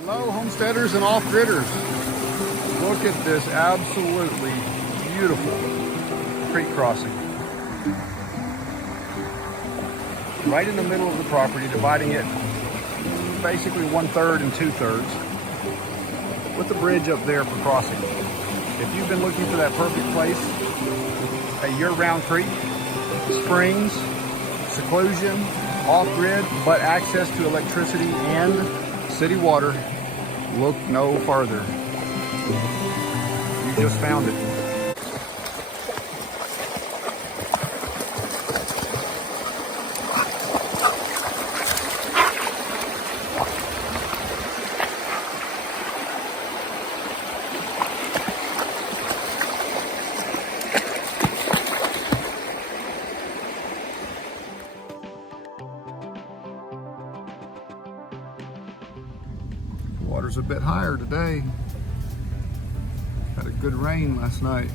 Hello, homesteaders and off-gridders. Look at this absolutely beautiful creek crossing. Right in the middle of the property, dividing it basically 1/3 and 2/3, with the bridge up there for crossing. If you've been looking for that perfect place, a year-round creek, springs, seclusion, off-grid, but access to electricity and city water, look no farther. You just found it. Water's a bit higher today. Had a good rain last night.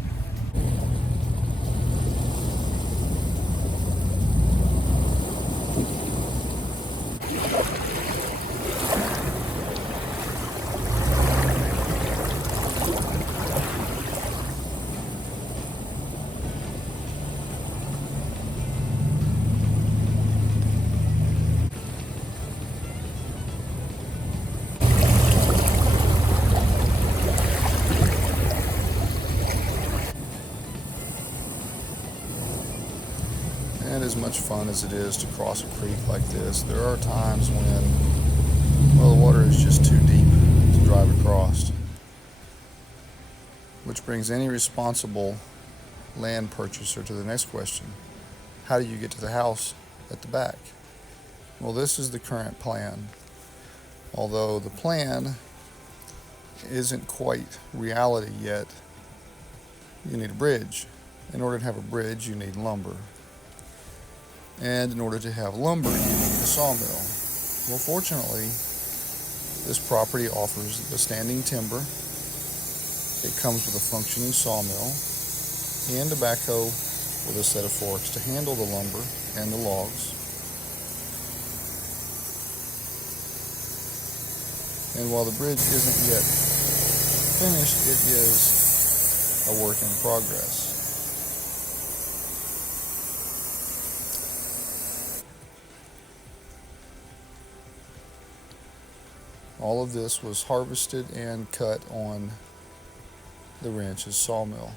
And as much fun as it is to cross a creek like this, there are times when, well, the water is just too deep to drive across. Which brings any responsible land purchaser to the next question. How do you get to the house at the back? Well, this is the current plan. Although the plan isn't quite reality yet, you need a bridge. In order to have a bridge, you need lumber. And in order to have lumber, you need a sawmill. Well, fortunately, this property offers the standing timber. It comes with a functioning sawmill and a backhoe with a set of forks to handle the lumber and the logs. And while the bridge isn't yet finished, it is a work in progress. All of this was harvested and cut on the ranch's sawmill.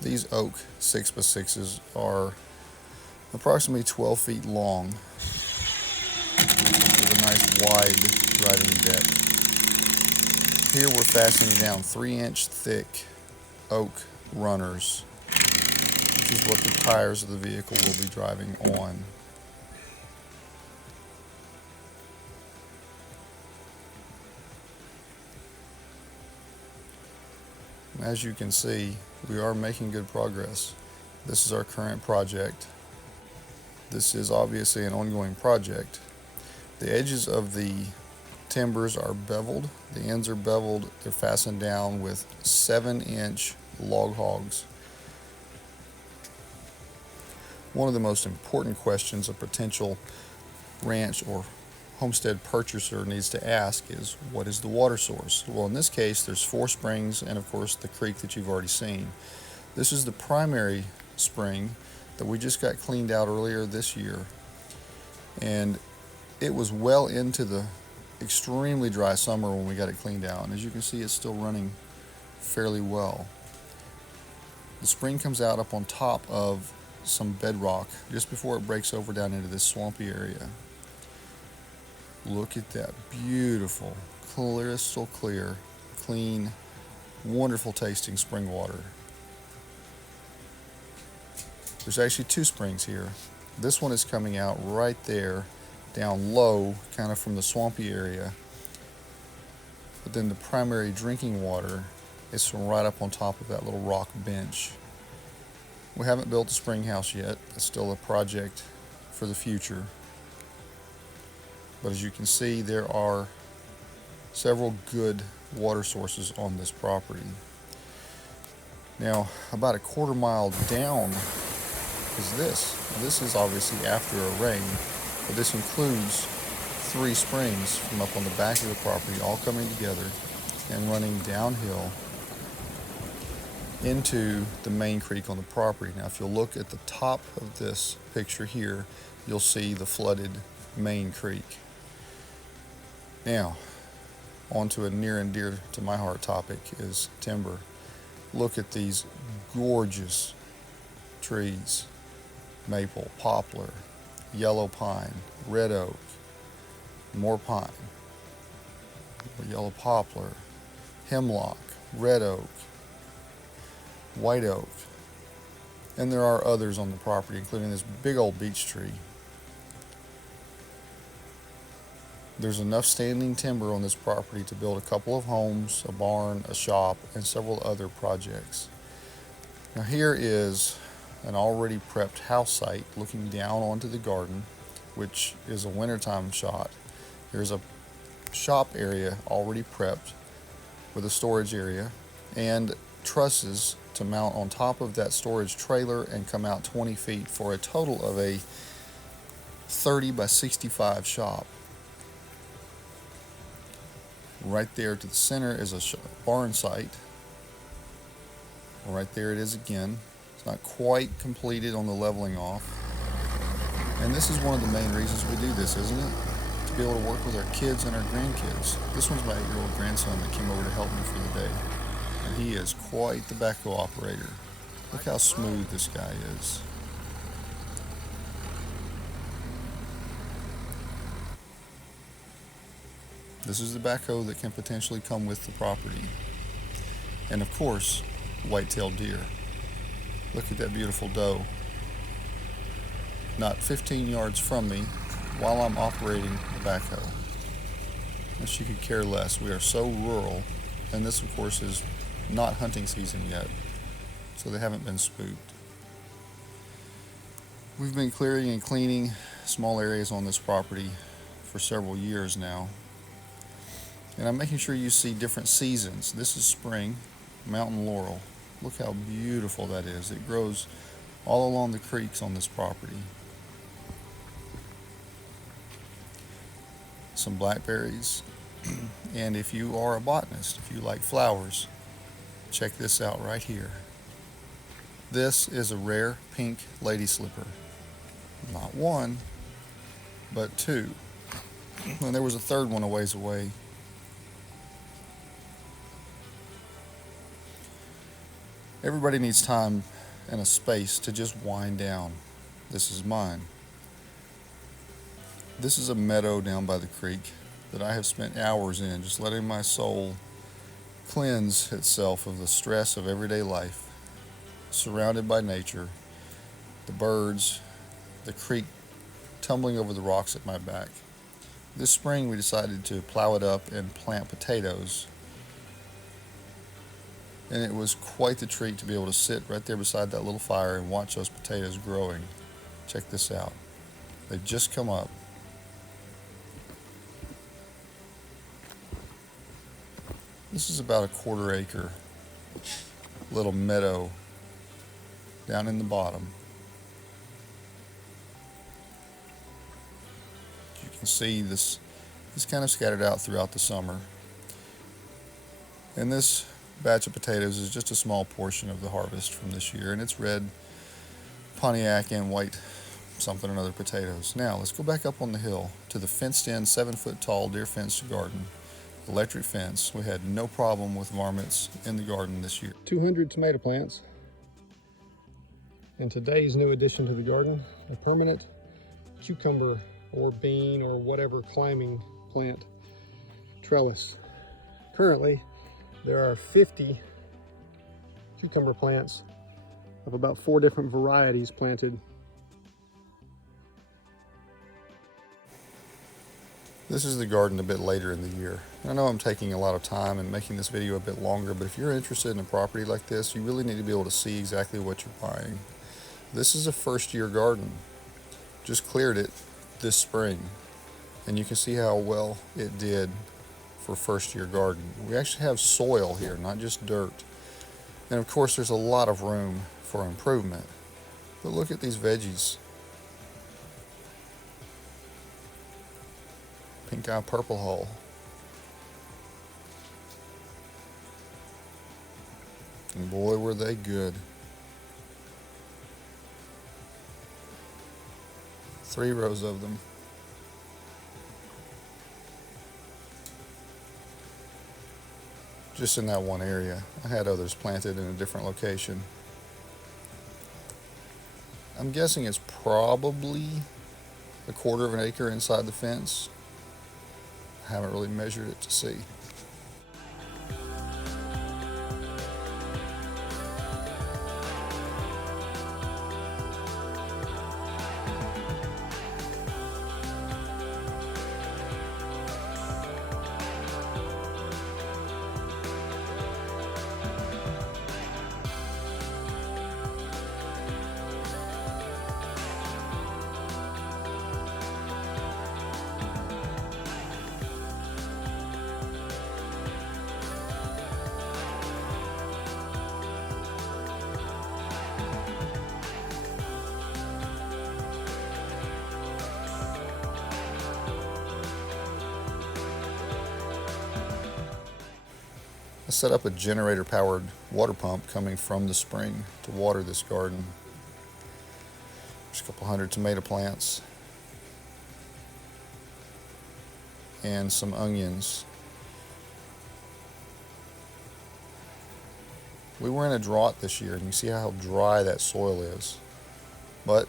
These oak 6x6s are approximately 12 feet long with a nice wide driving deck. Here we're fastening down 3-inch thick oak runners, which is what the tires of the vehicle will be driving on. As you can see, we are making good progress. This is our current project. This is obviously an ongoing project. The edges of the timbers are beveled. The ends are beveled. They're fastened down with 7-inch log hogs. One of the most important questions a potential ranch or homestead purchaser needs to ask is, what is the water source? Well, in this case, there's 4 springs and of course the creek that you've already seen. This is the primary spring that we just got cleaned out earlier this year, and it was well into the extremely dry summer when we got it cleaned out, and as you can see, it's still running fairly well. The spring comes out up on top of some bedrock just before it breaks over down into this swampy area. Look at that beautiful, crystal clear, clean, wonderful tasting spring water. There's actually 2 springs here. This one is coming out right there, down low, kind of from the swampy area. But then the primary drinking water is from right up on top of that little rock bench. We haven't built a spring house yet. It's still a project for the future. But as you can see, there are several good water sources on this property. Now, about a quarter mile down is this. Now, this is obviously after a rain, but this includes three springs from up on the back of the property, all coming together and running downhill into the main creek on the property. Now, if you'll look at the top of this picture here, you'll see the flooded main creek. Now, on to a near and dear to my heart topic is timber. Look at these gorgeous trees: maple, poplar, yellow pine, red oak, more pine, yellow poplar, hemlock, red oak, white oak, and there are others on the property, including this big old beech tree. There's enough standing timber on this property to build a couple of homes, a barn, a shop, and several other projects. Now here is an already prepped house site looking down onto the garden, which is a wintertime shot. There's a shop area already prepped with a storage area and trusses to mount on top of that storage trailer and come out 20 feet for a total of a 30 by 65 shop. Right there to the center is a barn site. Right there it is again. It's not quite completed on the leveling off. And this is one of the main reasons we do this, isn't it? To be able to work with our kids and our grandkids. This one's my 8-year-old grandson that came over to help me for the day. And he is quite the backhoe operator. Look how smooth this guy is. This is the backhoe that can potentially come with the property. And of course, white-tailed deer. Look at that beautiful doe. Not 15 yards from me while I'm operating the backhoe. And she could care less. We are so rural, and this of course is not hunting season yet, so they haven't been spooked. We've been clearing and cleaning small areas on this property for several years now. And I'm making sure you see different seasons. This is spring, mountain laurel. Look how beautiful that is. It grows all along the creeks on this property. Some blackberries. And if you are a botanist, if you like flowers, check this out right here. This is a rare pink lady slipper. Not one, but two. And there was a third one a ways away. Everybody needs time and a space to just wind down. This is mine. This is a meadow down by the creek that I have spent hours in, just letting my soul cleanse itself of the stress of everyday life, surrounded by nature, the birds, the creek tumbling over the rocks at my back. This spring we decided to plow it up and plant potatoes. And it was quite the treat to be able to sit right there beside that little fire and watch those potatoes growing. Check this out. They've just come up. This is about a 1/4 acre little meadow down in the bottom. You can see this kind of scattered out throughout the summer. And this batch of potatoes is just a small portion of the harvest from this year, and it's red Pontiac and white something or other potatoes. Now let's go back up on the hill to the fenced in 7-foot tall deer fenced garden. Electric fence. We had no problem with varmints in the garden this year. 200 tomato plants. And today's new addition to the garden, a permanent cucumber or bean or whatever climbing plant trellis. Currently, there are 50 cucumber plants of about 4 different varieties planted. This is the garden a bit later in the year. I know I'm taking a lot of time and making this video a bit longer, but if you're interested in a property like this, you really need to be able to see exactly what you're buying. This is a first-year garden. Just cleared it this spring, and you can see how well it did for first-year garden. We actually have soil here, not just dirt. And of course, there's a lot of room for improvement. But look at these veggies. pink eye purple hull. And boy, were they good. 3 rows of them. Just in that one area. I had others planted in a different location. I'm guessing it's probably a 1/4 of an acre inside the fence. I haven't really measured it to see. I set up a generator-powered water pump coming from the spring to water this garden. There's a couple hundred tomato plants and some onions. We were in a drought this year, and you see how dry that soil is. But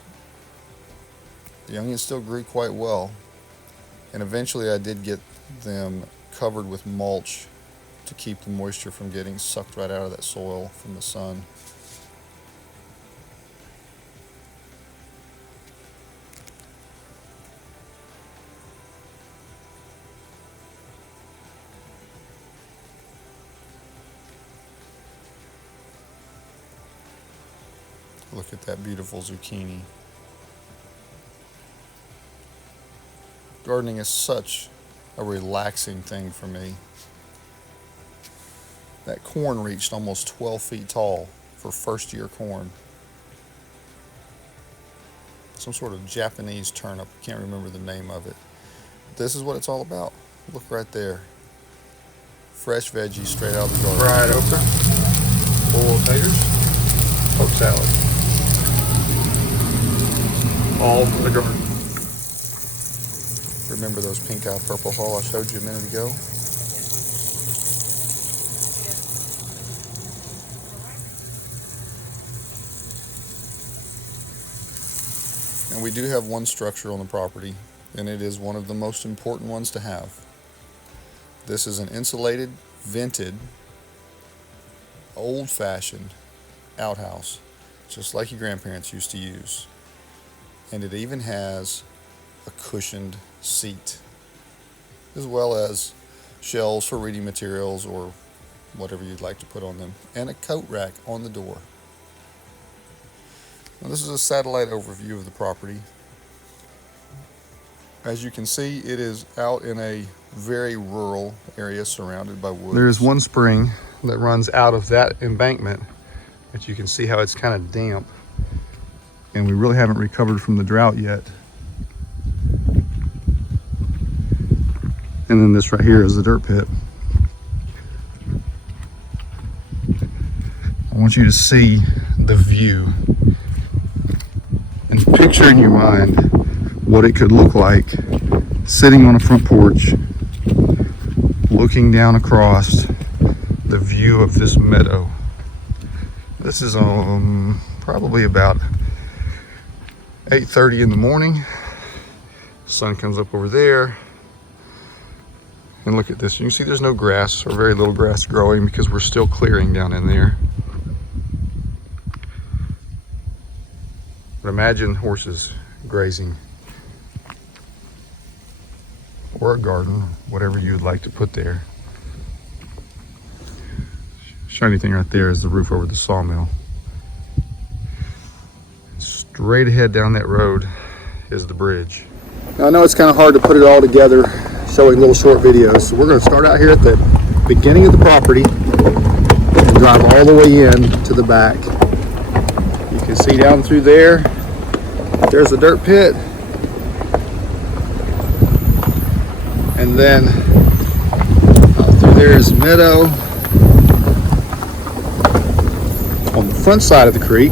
the onions still grew quite well, and eventually I did get them covered with mulch to keep the moisture from getting sucked right out of that soil from the sun. Look at that beautiful zucchini. Gardening is such a relaxing thing for me. That corn reached almost 12 feet tall for first-year corn. Some sort of Japanese turnip. I can't remember the name of it. This is what it's all about. Look right there. Fresh veggies straight out of the garden. Fried okra, boiled taters, poke salad. All from the garden. Remember those pink eye purple hull I showed you a minute ago? And we do have one structure on the property, and it is one of the most important ones to have. This is an insulated, vented, old-fashioned outhouse, just like your grandparents used to use. And it even has a cushioned seat, as well as shelves for reading materials or whatever you'd like to put on them, and a coat rack on the door. Now, this is a satellite overview of the property. As you can see, it is out in a very rural area surrounded by woods. There is one spring that runs out of that embankment, but you can see how it's kind of damp, and we really haven't recovered from the drought yet. And then this right here is the dirt pit. I want you to see the view and picture in your mind what it could look like sitting on a front porch, looking down across the view of this meadow. This is probably about 8:30 in the morning. Sun comes up over there. And look at this. You can see there's no grass, or very little grass growing, because we're still clearing down in there. But imagine horses grazing, or a garden, whatever you'd like to put there. Shiny thing right there is the roof over the sawmill. Straight ahead down that road is the bridge. Now, I know it's kind of hard to put it all together showing little short videos, so we're going to start out here at the beginning of the property and drive all the way in to the back. You can see down through there, there's the dirt pit, And then through there is meadow. On the front side of the creek,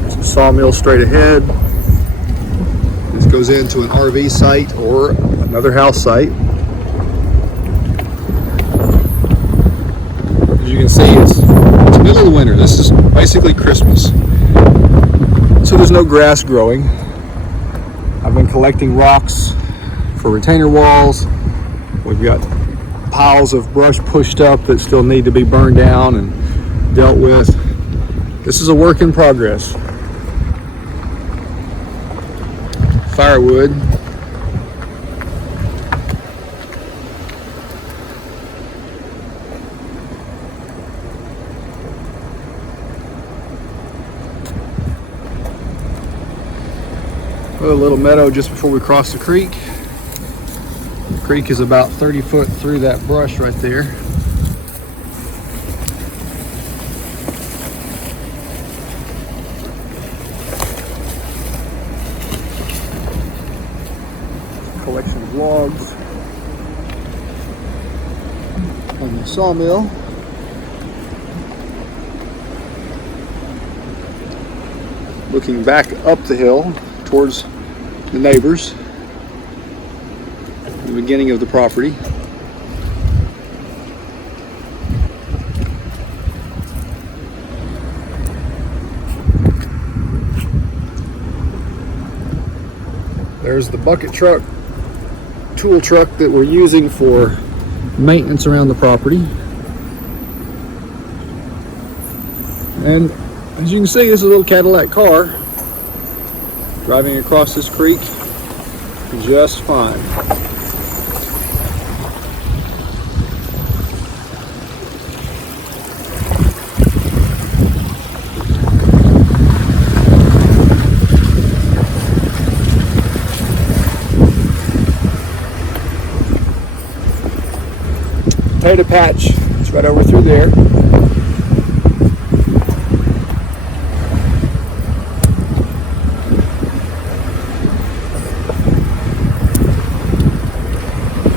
there's a sawmill straight ahead. This goes into an RV site or another house site. As you can see, it's the middle of the winter. This is basically Christmas. So there's no grass growing. I've been collecting rocks for retainer walls. We've got piles of brush pushed up that still need to be burned down and dealt with. This is a work in progress. Firewood. A little meadow just before we cross the creek. The creek is about 30 foot through that brush right there. Collection of logs on the sawmill. Looking back up the hill towards the neighbors. The beginning of the property. There's the bucket truck, tool truck that we're using for maintenance around the property. And as you can see, this is a little Cadillac car driving across this creek just fine. Potato patch, it's right over through there.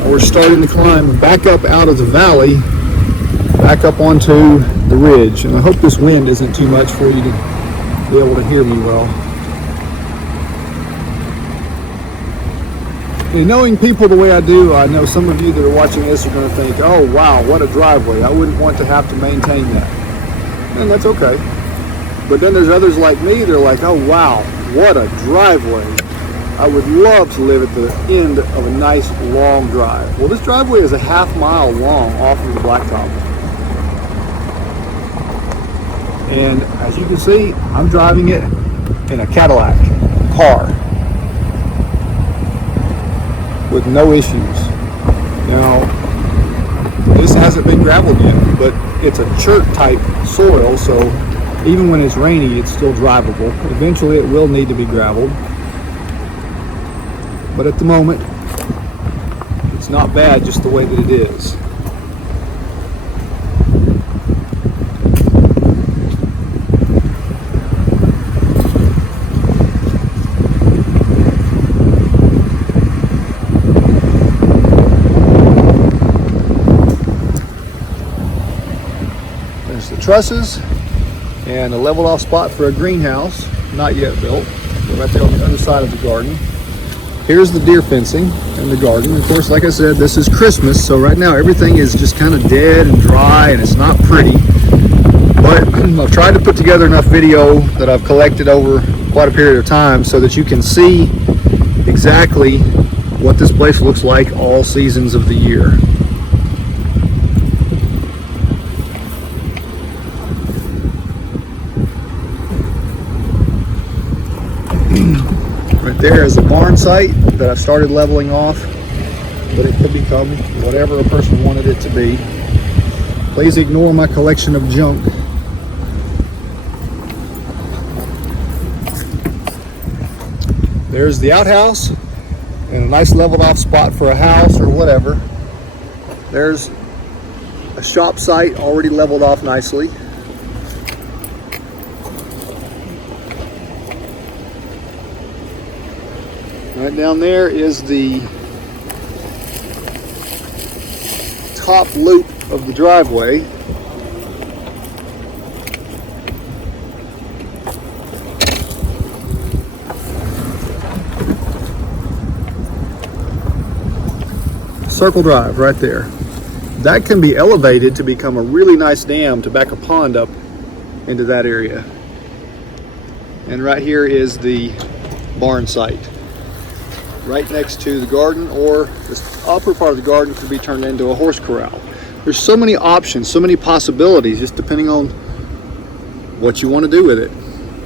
We're starting to climb back up out of the valley, back up onto the ridge. And I hope this wind isn't too much for you to be able to hear me well. And knowing people the way I do, I know some of you that are watching this are going to think, oh wow, what a driveway. I wouldn't want to have to maintain that. And that's okay. But then there's others like me that are like, oh wow, what a driveway. I would love to live at the end of a nice long drive. Well, this driveway is a half mile long off of the blacktop. And as you can see, I'm driving it in a Cadillac car with no issues. Now, this hasn't been gravelled yet, but it's a chert type soil, so even when it's rainy, it's still drivable. Eventually it will need to be gravelled. But at the moment, it's not bad just the way that it is. There's the trusses and a leveled off spot for a greenhouse, not yet built. We're right there on the other side of the garden. Here's the deer fencing in the garden. Of course, like I said, this is Christmas, so right now everything is just kind of dead and dry and it's not pretty. But I've tried to put together enough video that I've collected over quite a period of time so that you can see exactly what this place looks like all seasons of the year. Right there is a barn site that I've started leveling off, but it could become whatever a person wanted it to be. Please ignore my collection of junk. There's the outhouse and a nice leveled off spot for a house or whatever. There's a shop site already leveled off nicely. Right down there is the top loop of the driveway. Circle Drive right there. That can be elevated to become a really nice dam to back a pond up into that area. And right here is the barn site, right next to the garden, or this upper part of the garden could be turned into a horse corral. There's so many options, so many possibilities, just depending on what you want to do with it.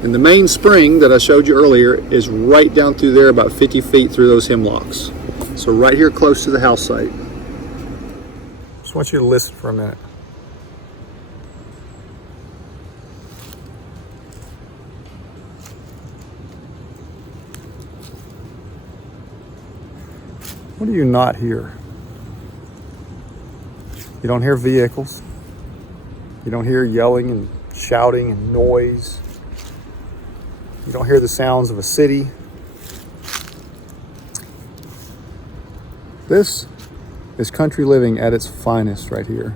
And the main spring that I showed you earlier is right down through there, about 50 feet through those hemlocks. So right here close to the house site. Just want you to listen for a minute. What do you not hear? You don't hear vehicles. You don't hear yelling and shouting and noise. You don't hear the sounds of a city. This is country living at its finest right here.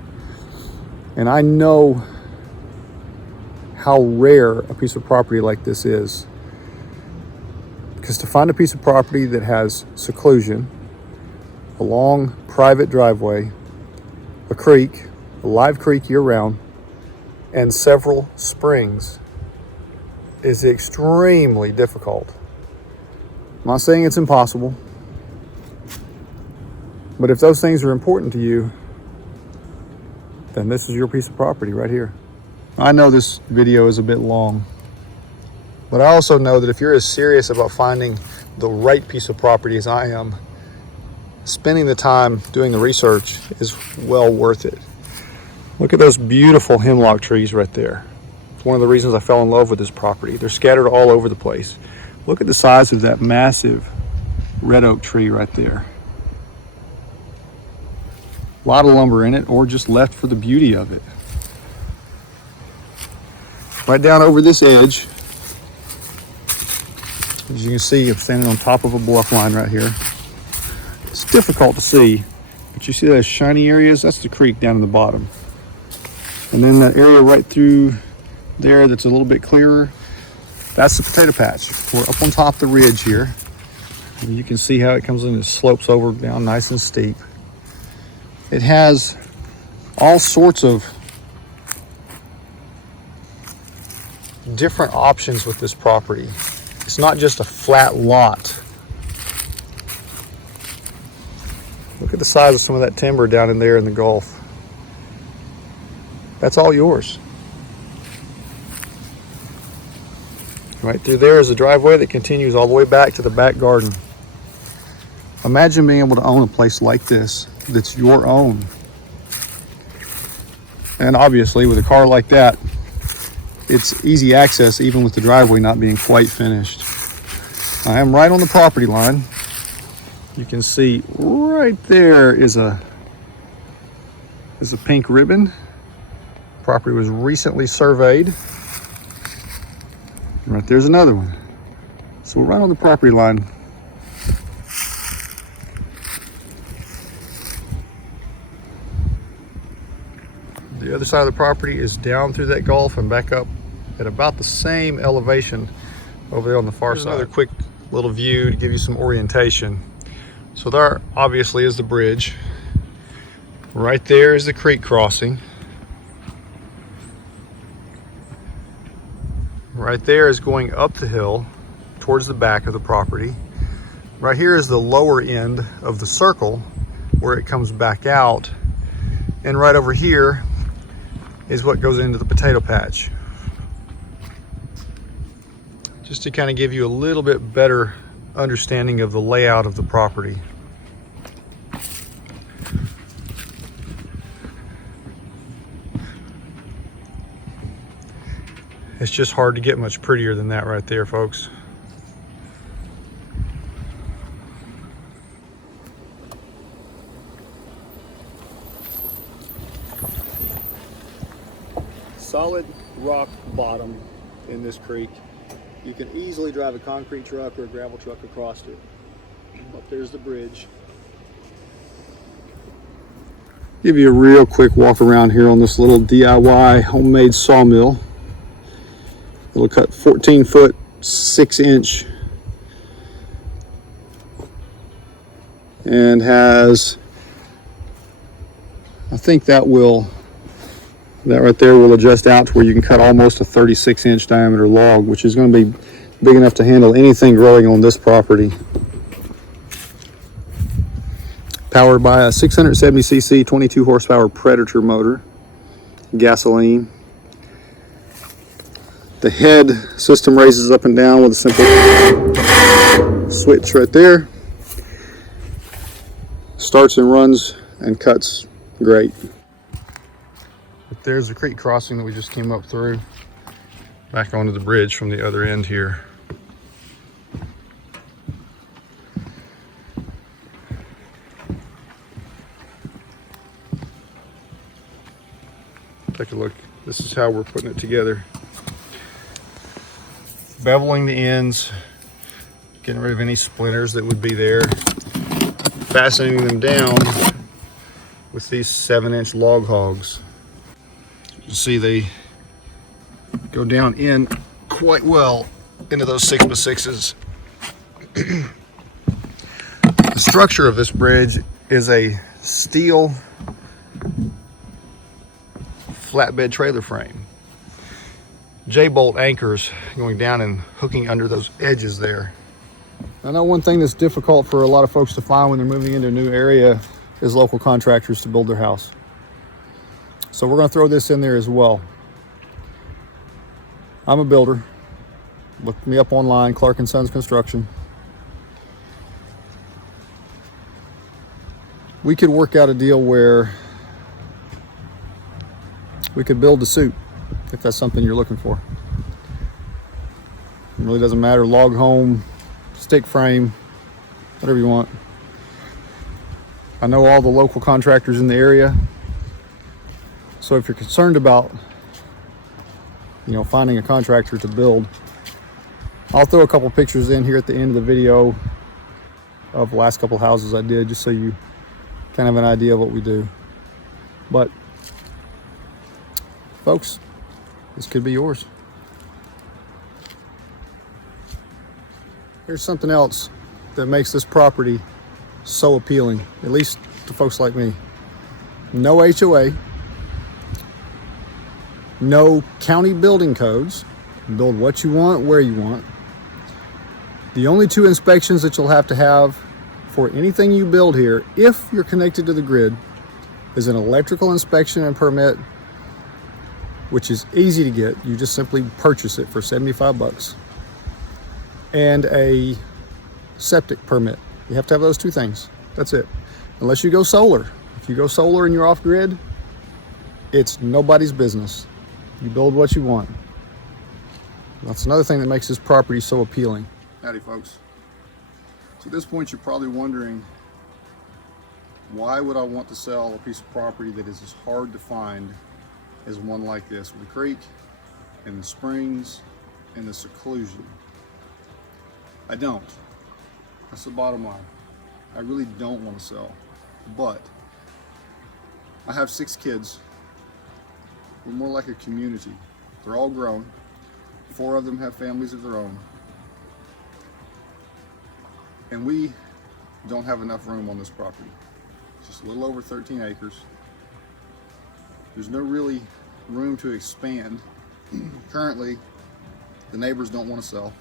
And I know how rare a piece of property like this is. Because to find a piece of property that has seclusion, a long private driveway, a creek, a live creek year-round, and several springs is extremely difficult. I'm not saying it's impossible, but if those things are important to you, then this is your piece of property right here. I know this video is a bit long, but I also know that if you're as serious about finding the right piece of property as I am, spending the time doing the research is well worth it. Look at those beautiful hemlock trees right there. It's one of the reasons I fell in love with this property. They're scattered all over the place. Look at the size of that massive red oak tree right there. A lot of lumber in it, or just left for the beauty of it. Right down over this edge, as you can see, I'm standing on top of a bluff line right here. It's difficult to see, but you see those shiny areas? That's the creek down in the bottom. And then that area right through there that's a little bit clearer, that's the potato patch. We're up on top of the ridge here. And you can see how it comes in and slopes over down nice and steep. It has all sorts of different options with this property. It's not just a flat lot. Look at the size of some of that timber down in there in the Gulf. That's all yours. Right through there is a driveway that continues all the way back to the back garden. Imagine being able to own a place like this that's your own. And obviously with a car like that, it's easy access even with the driveway not being quite finished. I am right on the property line. You can see right there is a pink ribbon. Property was recently surveyed. Right there's another one. So we're right on the property line. The other side of the property is down through that gulf and back up at about the same elevation over there on the far side. Another quick little view to give you some orientation. So there obviously is the bridge. Right there is the creek crossing. Right there is going up the hill towards the back of the property. Right here is the lower end of the circle where it comes back out. And right over here is what goes into the potato patch. Just to kind of give you a little bit better understanding of the layout of the property. It's just hard to get much prettier than that right there, folks. Solid rock bottom in this creek. You can easily drive a concrete truck or a gravel truck across it. Up there's the bridge. Give you a real quick walk around here on this little DIY homemade sawmill. It'll cut 14-foot, 6-inch, and has, I think that right there will adjust out to where you can cut almost a 36-inch diameter log, which is going to be big enough to handle anything growing on this property. Powered by a 670cc 22 horsepower Predator motor, gasoline. The head system raises up and down with a simple switch right there. Starts and runs and cuts great. But there's the creek crossing that we just came up through, back onto the bridge from the other end here. Take a look. This is how we're putting it together. Beveling the ends, getting rid of any splinters that would be there, fastening them down with these 7-inch log hogs. You can see they go down in quite well into those 6x6s. The structure of this bridge is a steel flatbed trailer frame. J-bolt anchors going down and hooking under those edges there. I know one thing that's difficult for a lot of folks to find when they're moving into a new area is local contractors to build their house. So we're going to throw this in there as well. I'm a builder. Look me up online, Clark & Sons Construction. We could work out a deal where we could build a suit, if that's something you're looking for. It really doesn't matter, log home, stick frame, whatever you want. I know all the local contractors in the area, so if you're concerned about, finding a contractor to build, I'll throw a couple pictures in here at the end of the video of the last couple houses I did, just so you kind of have an idea of what we do. But folks, this could be yours. Here's something else that makes this property so appealing, at least to folks like me. No HOA, no county building codes. Build what you want, where you want. The only 2 inspections that you'll have to have for anything you build here, if you're connected to the grid, is an electrical inspection and permit, which is easy to get. You just simply purchase it for 75 bucks. And a septic permit. You have to have those 2 things. That's it. Unless you go solar. If you go solar and you're off grid, it's nobody's business. You build what you want. That's another thing that makes this property so appealing. Howdy folks. So at this point you're probably wondering, why would I want to sell a piece of property that is as hard to find as one like this, with the creek and the springs and the seclusion? I don't. That's the bottom line. I really don't want to sell, but I have 6 kids. We're more like a community. They're all grown. 4 of them have families of their own. And we don't have enough room on this property. It's just a little over 13 acres. There's no really room to expand. Currently, the neighbors don't want to sell.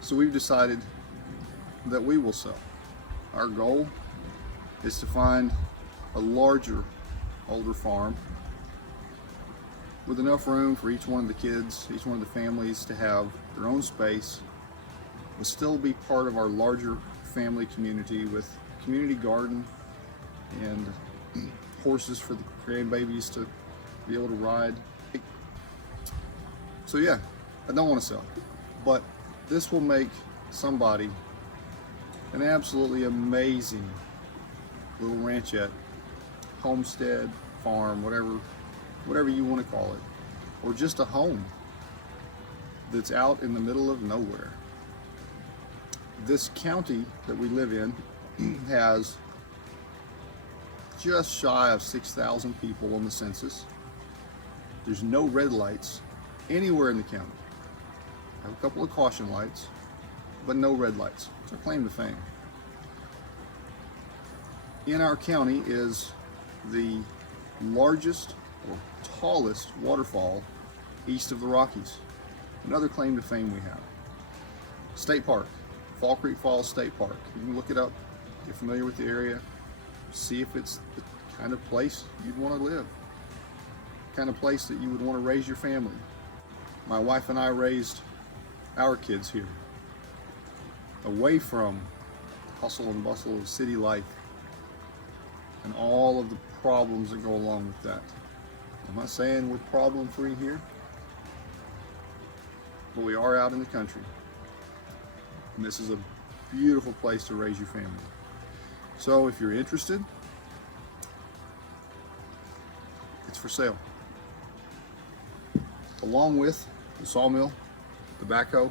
So we've decided that we will sell. Our goal is to find a larger, older farm with enough room for each one of the kids, each one of the families to have their own space, but still be part of our larger family community with community garden and horses for the grandbabies to be able to ride. So yeah, I don't want to sell, but this will make somebody an absolutely amazing little ranchette, homestead, farm, whatever you want to call it, or just a home that's out in the middle of nowhere. This county that we live in has just shy of 6,000 people on the census. There's no red lights anywhere in the county. I have a couple of caution lights, but no red lights. It's our claim to fame. In our county is the largest or tallest waterfall east of the Rockies. Another claim to fame we have. State Park, Fall Creek Falls State Park. You can look it up, get familiar with the area, see if it's the kind of place you'd want to live, kind of place that you would want to raise your family. My wife and I raised our kids here, away from the hustle and bustle of city life and all of the problems that go along with that. I'm not saying we're problem free here, but we are out in the country. And this is a beautiful place to raise your family. So if you're interested, it's for sale. Along with the sawmill, the backhoe,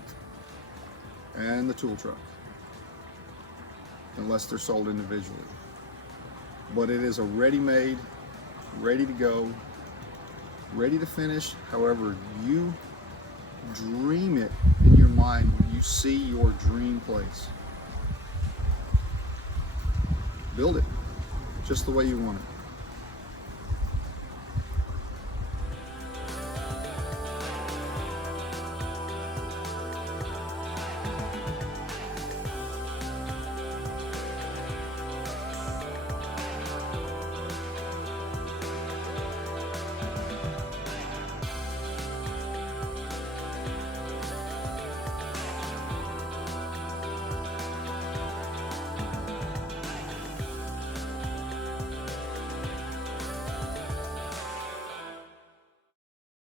and the tool truck. Unless they're sold individually. But it is a ready-made, ready to go, ready to finish however you dream it in your mind when you see your dream place. Build it just the way you want it.